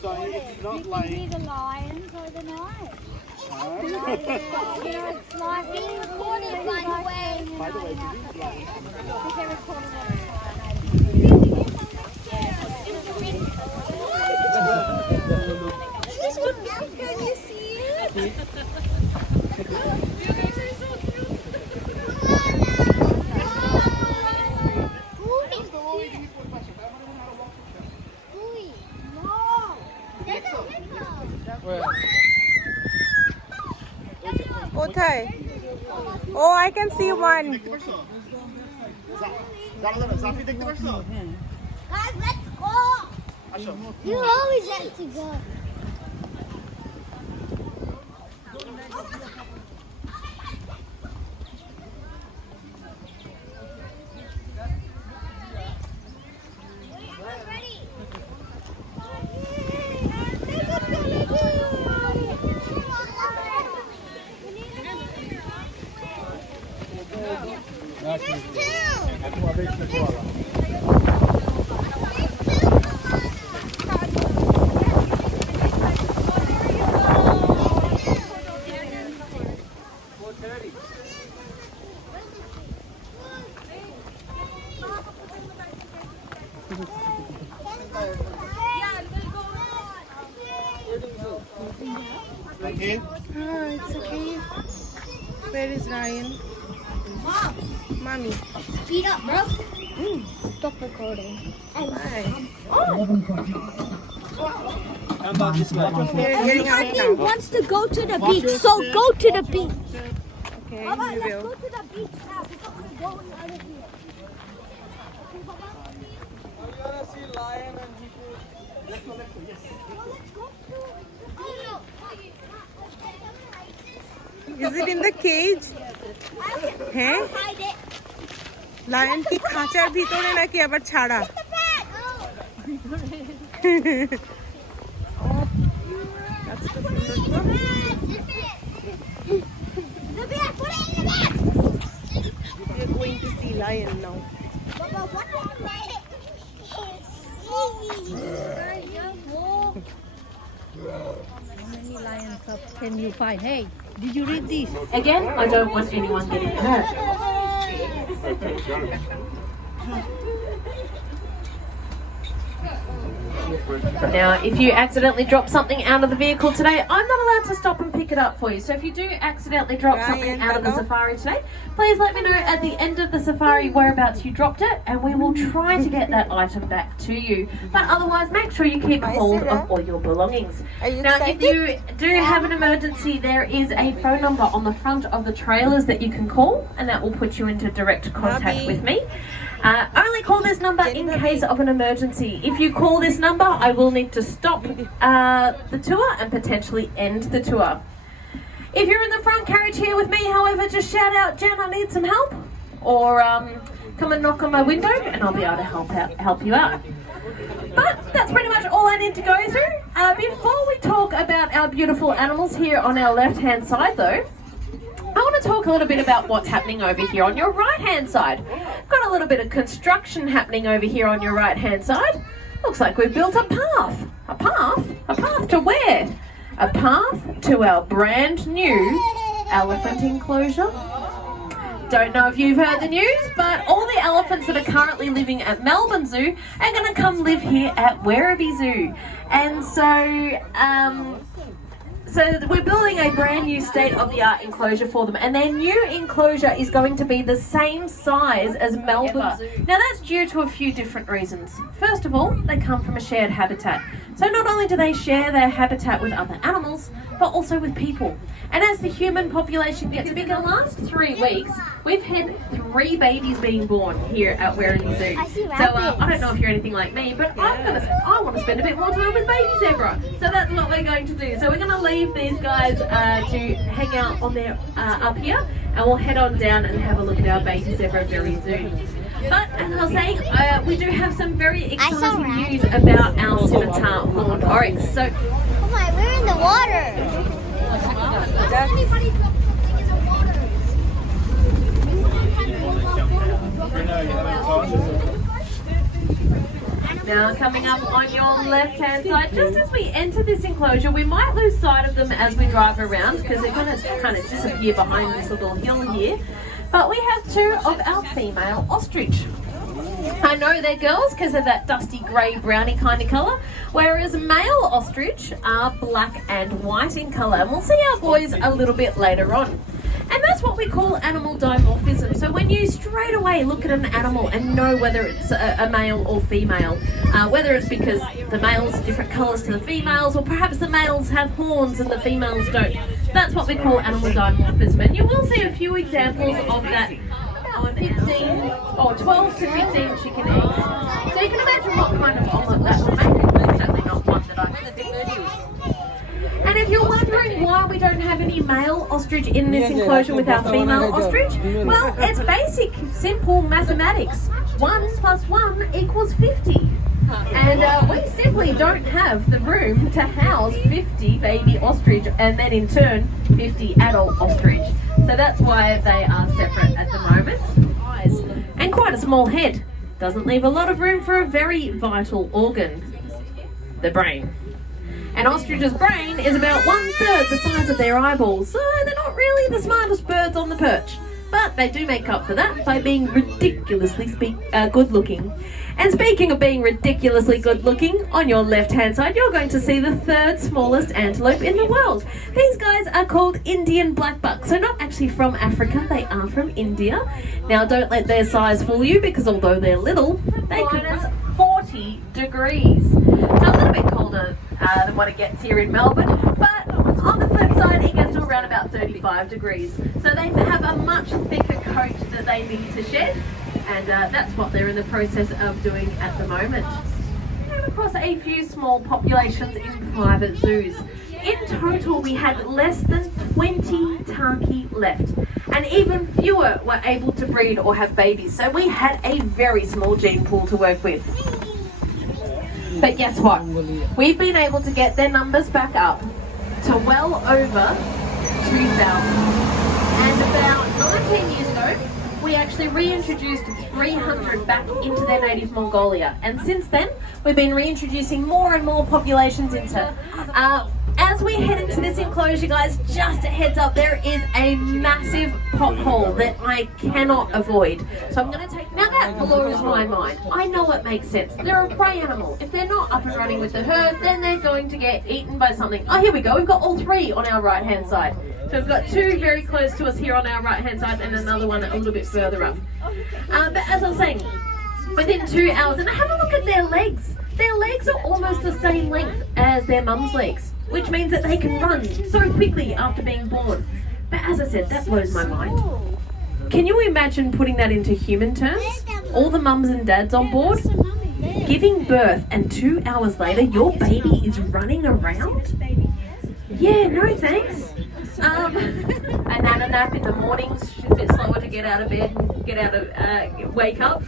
So it's not like... You can see the lions overnight. You know, it's like being recorded right away. By the way, do these lions... They're recorded on This one now, can you see it? Kothai? Oh, I can see one. Guys, let's go! You always have to go. Oh, it's okay. Where is Ryan? Mom, Mommy. speed up, bro. Stop recording. Hi. How about this way? We're getting out Andy now. wants to go to the beach, so go to the beach. Okay, Baba, we let's go will. to the beach now. We're not going to go out of here. Okay, Baba? You wanna see lion and hippo? Let's go, yes. No, let's go to... Is it in the cage? হ্যাঁ Hide it. Lion কি খাঁচার ভিতরে নাকি আবার ছাড়া The bag. That's the সুন্দর The bag. Put it in the bag. We are going to see lion now. Baba, what How many lion cubs can you find? Hey, did you read this? Again, I don't want anyone getting hurt. Now, if you accidentally drop something out of the vehicle today, I'm not allowed to stop and pick it up for you. So if you do accidentally drop something out of the safari today, please let me know at the end of the safari whereabouts you dropped it, and we will try to get that item back to you. But otherwise, make sure you keep hold of all your belongings. Now, if you do have an emergency, there is a phone number on the front of the trailers that you can call, and that will put you into direct contact with me. Only call this number in case of an emergency. If you call this number, I will need to stop the tour and potentially end the tour. If you're in the front carriage here with me, however, just shout out, Jen, I need some help. Or come and knock on my window and I'll be able to help you out. But that's pretty much all I need to go through. Before we talk about our beautiful animals here on our left-hand side though, I want to talk a little bit about what's happening over here on your right-hand side. Got a little bit of construction happening over here on your right-hand side. Looks like we've built a path. A path? A path to where? A path to our brand new elephant enclosure. Don't know if you've heard the news, but all the elephants that are currently living at Melbourne Zoo are going to come live here at Werribee Zoo. And so we're building a brand new state-of-the-art enclosure for them, and their new enclosure is going to be the same size as Melbourne Zoo. Now that's due to a few different reasons. First of all, they come from a shared habitat. So not only do they share their habitat with other animals, but also with people. And as the human population gets bigger, the last 3 weeks, we've had 3 babies being born here at Werribee Zoo. So I don't know if you're anything like me, but I want to spend a bit more time with baby zebra. So that's what we're going to do. So we're going to leave these guys to hang out on their up here, and we'll head on down and have a look at our baby zebra very soon. But as I was saying, we do have some very exciting news about our scimitar horned oryx. So, Oh my, we're in the water. Anybody drop something in the water? Now coming up on your left-hand side, just as we enter this enclosure, we might lose sight of them as we drive around because they're going to kind of disappear behind this little hill here. But we have two of our female ostrich. I know they're girls because of that dusty grey browny kind of colour, whereas male ostrich are black and white in colour, and we'll see our boys a little bit later on. And that's what we call animal dimorphism. So when you straight away look at an animal and know whether it's a male or female, whether it's because the males are different colours to the females, or perhaps the males have horns and the females don't, that's what we call animal dimorphism. And you will see a few examples of that on 15 or 12 to 15 chicken eggs. So you can imagine what kind of omelette that will make. Certainly not one that I can do. And if you're wondering why we don't have any male ostrich in this enclosure with our female ostrich, well, it's basic, simple mathematics. 1 plus 1 equals 50. And we simply don't have the room to house 50 baby ostrich and then in turn 50 adult ostrich. So that's why they are separate at the moment. And quite a small head. Doesn't leave a lot of room for a very vital organ, the brain. An ostrich's brain is about 1/3 the size of their eyeballs, so they're not really the smartest birds on the perch. But they do make up for that by being ridiculously good looking. And speaking of being ridiculously good looking, on your left hand side you're going to see the 3rd smallest antelope in the world. These guys are called Indian blackbuck, so not actually from Africa, they are from India. Now don't let their size fool you, because although they're little, they can minus 40 degrees. So a little bit colder than what it gets here in Melbourne, but on the flip side it gets to around about 35 degrees. So they have a much thicker coat that they need to shed, and that's what they're in the process of doing at the moment. Came across a few small populations in private zoos. In total we had less than 20 turkey left, and even fewer were able to breed or have babies, so we had a very small gene pool to work with. But guess what? We've been able to get their numbers back up to well over 2,000. And about 19 years ago, we actually reintroduced 300 back into their native Mongolia. And since then, we've been reintroducing more and more populations into. As we head into this enclosure, guys, just a heads up, there is a massive pothole that I cannot avoid. So I'm going to take... Now that blows my mind. I know it makes sense. They're a prey animal. If they're not up and running with the herd, then they're going to get eaten by something. Oh, here we go. We've got all 3 on our right-hand side. So we've got 2 very close to us here on our right-hand side and another one a little bit further up. But as I was saying, within 2 hours, and have a look at their legs. Their legs are almost the same length as their mum's legs, which means that they can run so quickly after being born. But as I said, that blows my mind. Can you imagine putting that into human terms? All the mums and dads on board, giving birth, and 2 hours later your baby is running around? Yeah, no thanks. A nana nap in the mornings, a bit slower to get out of bed and wake up.